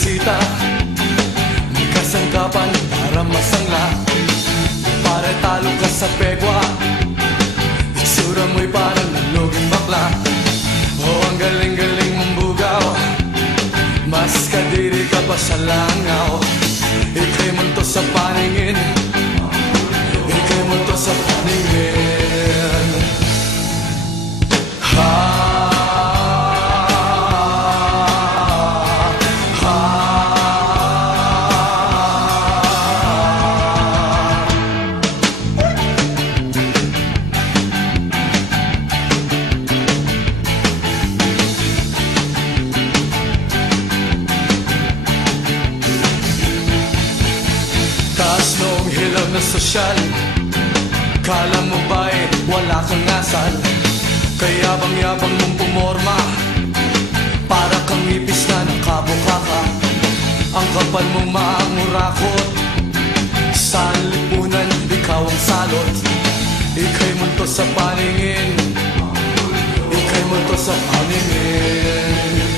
bisita, may kasangkapan para masangla. Para talo ka sa pegwa, itsura mo'y parang naluging bakla. Oh, ang galing-galing mong bugaw, mas kadiri ka pa sa langaw. Ika'y multo sa paningin, ika'y multo sa paningin. Taas noong hilaw na sosyal, kala mo ba'y wala kang asal? Kaya bang-yabang mong pumorma, para kang ipis na nakabukaka. Ang kapal mong maangurakot, sa lipunan ikaw ang salot. Ika'y multo sa paningin, ika'y multo sa paningin.